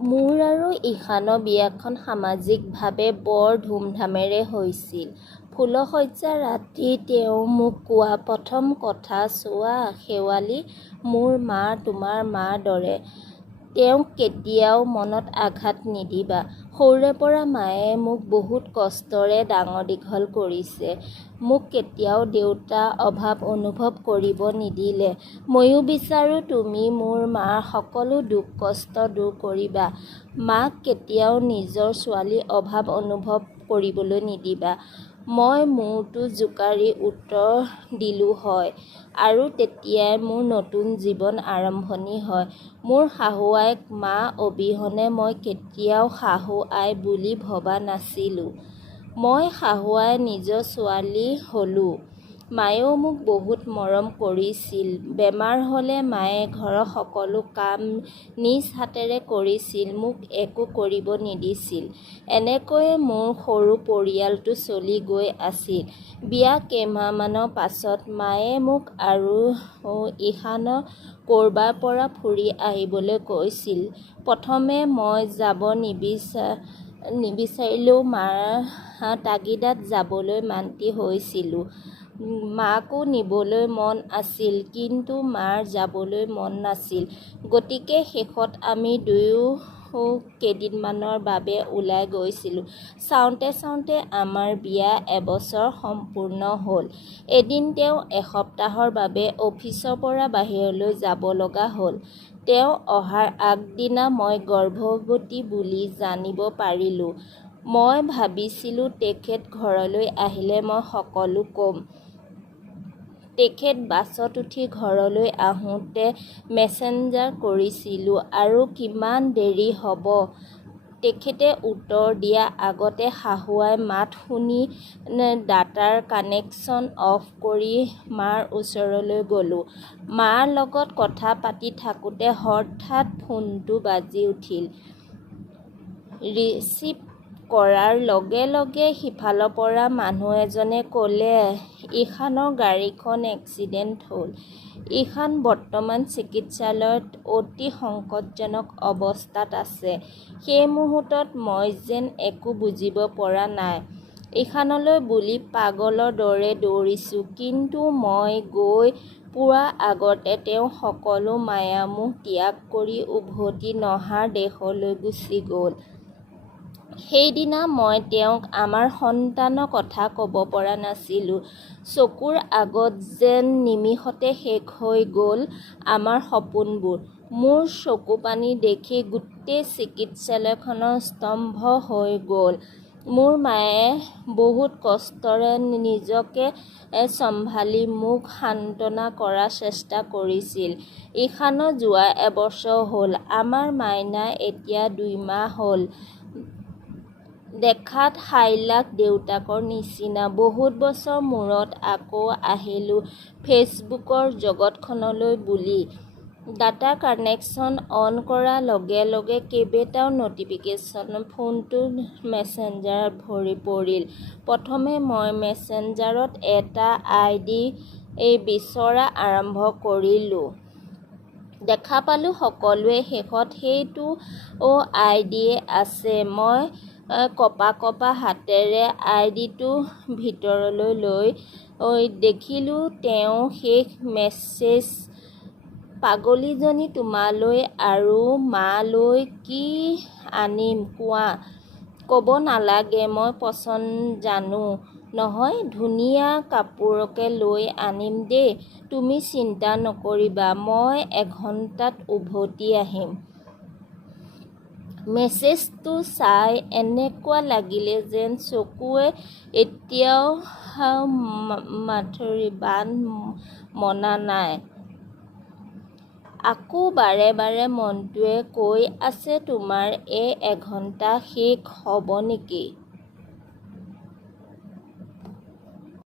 মোৰ আৰু ঈশানৰ বিয়াখন সামাজিকভাৱে বৰ ধুমধামেৰে হৈছিল। ফুলশয্যা ৰাতি তেওঁ মোক কোৱা প্ৰথম কথা, চোৱা শেৱালি, মোৰ মা তোমাৰ মাৰ দৰে। তেওঁক কেতিয়াও মনত আঘাত নিদিবা। সৰুৰে পৰা মায়ে মোক বহুত কষ্টৰে ডাঙৰ দীঘল কৰিছে। মোক কেতিয়াও দেউতা অভাৱ অনুভৱ কৰিব নিদিলে। ময়ো বিচাৰোঁ তুমি মোৰ মাৰ সকলো দুখ কষ্ট দূৰ কৰিবা। মাক কেতিয়াও নিজৰ ছোৱালীৰ অভাৱ অনুভৱ কৰিবলৈ নিদিবা। মই মূৰটো জোকাৰি উত্তৰ দিলোঁ হয়, আৰু তেতিয়াই মোৰ নতুন জীৱন আৰম্ভণি হয়। মোৰ শাহুআইক মা অবিহনে মই কেতিয়াও শাহু আই বুলি ভবা নাছিলোঁ। মই শাহুআইৰ নিজৰ ছোৱালী হ'লোঁ। মায়েও মোক বহুত মৰম কৰিছিল। বেমাৰ হ'লে মায়ে ঘৰৰ সকলো কাম নিজ হাতেৰে কৰিছিল, মোক একো কৰিব নিদিছিল। এনেকৈয়ে মোৰ সৰু পৰিয়ালটো চলি গৈ আছিল। বিয়া কেইমাহমানৰ পাছত মায়ে মোক আৰু ঈশানক ক'ৰবাৰ পৰা ফুৰি আহিবলৈ কৈছিল। প্ৰথমে মই যাব নিবিচাৰিলেও মাৰ তাগিদাত যাবলৈ মান্তি হৈছিলোঁ। মাকো নিবলৈ মন আছিল, কিন্তু মাৰ যাবলৈ মন নাছিল। গতিকে শেষত আমি দুয়ো কেইদিনমানৰ বাবে ওলাই গৈছিলোঁ। চাওঁতে চাওঁতে আমাৰ বিয়া এবছৰ সম্পূৰ্ণ হ'ল। এদিন তেওঁ এসপ্তাহৰ বাবে অফিচৰ পৰা বাহিৰলৈ যাব লগা হ'ল। তেওঁ অহাৰ আগদিনা মই গৰ্ভৱতী বুলি জানিব পাৰিলোঁ। মই ভাবিছিলোঁ তেখেত ঘৰলৈ আহিলে মই সকলো ক'ম। তেখেত বাছত উঠি ঘৰলৈ আহোঁতে মেছেঞ্জাৰ কৰিছিলোঁ আৰু কিমান দেৰি হ'ব। তেখেতে উত্তৰ দিয়াৰ আগতে শাহুআইৰ মাত শুনি ডাটাৰ কানেকশ্যন অফ কৰি মাৰ ওচৰলৈ গ'লোঁ। মাৰ লগত কথা পাতি থাকোঁতে হঠাৎ ফোনটো বাজি উঠিল। ৰিচিভ কৰাৰ লগে লগে সিফালৰ পৰা মানুহ এজনে ক'লে, ঈশানৰ গাড়ীখন এক্সিডেণ্ট হ'ল। ঈশান বৰ্তমান চিকিৎসালয়ত অতি সংকটজনক অৱস্থাত আছে। সেই মুহূৰ্তত মই যেন একো বুজিব পৰা নাই। ঈশানলৈ বুলি পাগলৰ দৰে দৌৰিছোঁ, কিন্তু মই গৈ পোৱাৰ আগতে তেওঁ সকলো মায়ামোহ ত্যাগ কৰি উভতি নহাৰ দেশলৈ গুচি গ'ল। সেইদিনা মই তেওঁক আমাৰ সন্তানৰ কথা ক'ব পৰা নাছিলোঁ। চকুৰ আগত যেন নিমিষতে শেষ হৈ গ'ল আমাৰ সপোনবোৰ। মোৰ চকুপানী দেখি গোটেই চিকিৎসালয়খন স্তব্ধ হৈ গ'ল। মোৰ মায়ে বহুত কষ্টৰে নিজকে চম্ভালি মোক সান্তনা কৰাৰ চেষ্টা কৰিছিল। ঈশানৰ যোৱা এবছৰ হ'ল। আমাৰ মাইনা এতিয়া 2 মাহ হ'ল। দেখাত সাইলাখ দেউতাকৰ নিচিনা। বহুত বছৰ মূৰত আকৌ আহিলোঁ ফেচবুকৰ জগতখনলৈ বুলি। ডাটা কানেকশ্যন অন কৰাৰ লগে লগে কেইবাটাও ন'টিফিকেশ্যন ফোনটোৰ মেছেঞ্জাৰত ভৰি পৰিল। প্ৰথমে মই মেছেঞ্জাৰত এটা আইডি বিচৰা আৰম্ভ কৰিলোঁ। দেখা পালোঁ সকলোৰে শেষত সেইটো আইডিয়ে আছে। মই কঁপা হাতেৰে আইডিটো ভিতৰলৈ লৈ দেখিলোঁ তেওঁৰ শেষ মেছেজ, পাগলীজনী তোমালৈ আৰু মালৈ কি আনিম কোৱা? ক'ব নালাগে, মই পচন্দ জানো নহয়, ধুনীয়া কাপোৰকে লৈ আনিম দেই। তুমি চিন্তা নকৰিবা, মই এঘণ্টাত উভতি আহিম। মেছেজটো চাই এনেকুৱা লাগিলে যেন চকুৱে এতিয়াও মাথুৰি বান্ধ মনা নাই। আকৌ বাৰে বাৰে মনটোৱে কৈ আছে তোমাৰ এই এঘণ্টা শেষ হ'ব নেকি?